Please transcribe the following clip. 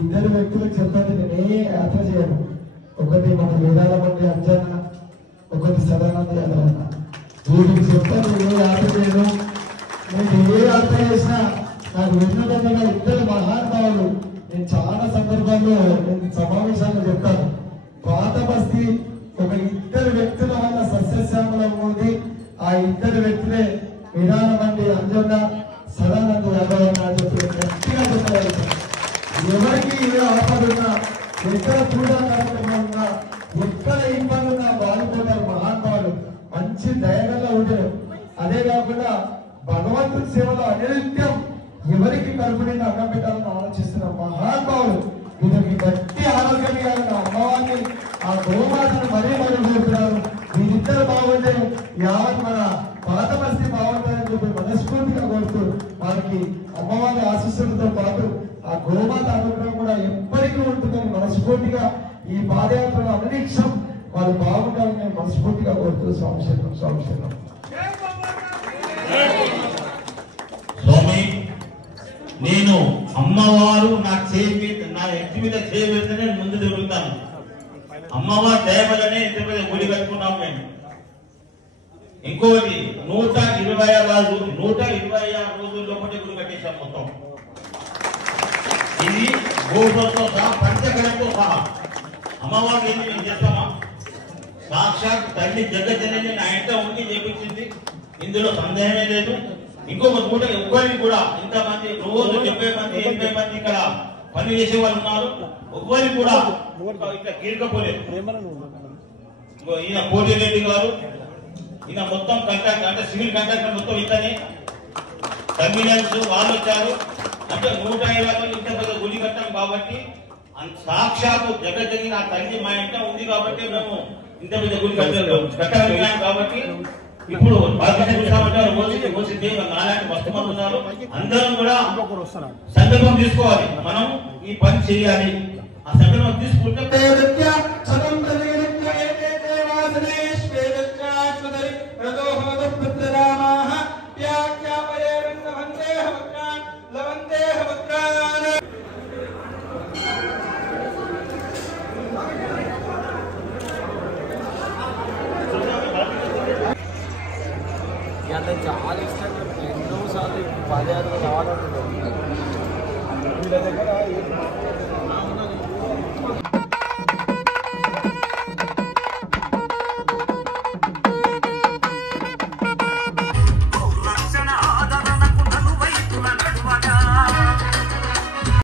ఇద్దరు వ్యక్తులకు చెప్పండి, నేనే యాత్ర చేయను. ఒకటి మన వేదాల మంది అంజన, ఒకటి సదానంద యాదవ్ అన్న. వీటికి చెప్పండి, నేను యాత్ర చేయను. నేను ఏ యాత్ర చేసినా నాకు విన్నదంగా ఇద్దరు మహానుభావులు. నేను చాలా సందర్భాల్లో నేను సమావేశాల్లో చెప్తాను, పాత బస్తీ ఒక ఇద్దరు వ్యక్తుల వల్ల సస్యశ్యామలం ఉంది. ఆ ఇద్దరు వ్యక్తులే విధాన మంది అంజన్న, సదానంద యాదవ్ అన్న అని చెప్పి గట్టిగా చెప్పారు. ఎవరికి ఏ ఆపద ఉన్నా, ఎక్కడ పూజా కార్యక్రమం ఉన్నా, ఎక్కడ ఇబ్బంది ఉన్నా బాగుపోతారు మహానుభావులు. మంచి దయగల ఉంటారు. అదే కాకుండా భగవంతుడి సేవలో అనిత్యం ఎవరికి కడుపు నిండా అన్నం పెట్టాలని ఆలోచిస్తున్న మహానుభావులు. వీరికి గట్టి ఆరోగ్యం ఇవ్వాలని అమ్మవారిని, ఆ గోమాతను మరీ కోరుతున్నారు. వీరిద్దరు బాగుంటే యావత్ మన పాత బస్తీ బాగుంటుందని చెప్పి మనస్ఫూర్తిగా కోరుతూ, వారికి అమ్మవారి ఆశీస్సులతో పాటు ఆ గోమాత అనుగ్రహం కూడా ఎప్పటికీ ఉంటుందని మనస్ఫూర్తిగా ఈ పాదయాత్రలో అనిరీక్షం వాళ్ళు బాగుంటారని మనస్ఫూర్తిగా కోరుతూ సంశయం స్వామి, నేను అమ్మవారు నా ఎత్తి మీద చేయబెడితే ముందు తిరుగుతాను. అమ్మవారు దయ వల్లనే ఇంటి మీద గుడి కట్టుకున్నాం మేము. ఇంకోటి 126 రోజుల్లో ఒకటి గుడి కట్టేశాం మొత్తం. ఇది గోపురంతో సహా, పంచగడంతో సహా. అమ్మవారు ఏంటి మేము చేస్తామా? సాక్షాత్ తల్లి జగజ్జనని నా ఇంట ఉండి చేపించింది, ఇందులో సందేహమే లేదు. ఇంకొక పూట ఎవ్వరికి కూడా ఇంతమంది రోజు 70 మంది 80 మంది ఇక్కడ పని చేసే వాళ్ళు ఉన్నారు. ఎవ్వరికి కూడా ఇట్లా కీర్కపోలేదు. ఈయన కోటిరెడ్డి గారు, ఈయన మొత్తం కాంట్రాక్ట్ అంటే సివిల్ కాంట్రాక్టర్ మొత్తం ఇతనే. టర్మినల్స్ వాళ్ళు వచ్చారు. అంటే 120 ఇంత పెద్ద గుడి కట్టాం కాబట్టి, సాక్షాత్తు జగజ్జని నా తల్లి మా ఇంట ఉంది కాబట్టి మేము ఇంత పెద్ద గుడి కట్టగలిగాం. కాబట్టి ఇప్పుడు నాలాంటి వస్తు మంది ఉన్నారు. అందరం కూడా సంకల్పం తీసుకోవాలి, మనం ఈ పని చేయాలి. ఆ సంకల్పం తీసుకుంటే చాలా ఇష్టం. ఎన్నోసార్లు పాదయాత్ర రావాలంటున్నాను. వీళ్ళ దగ్గర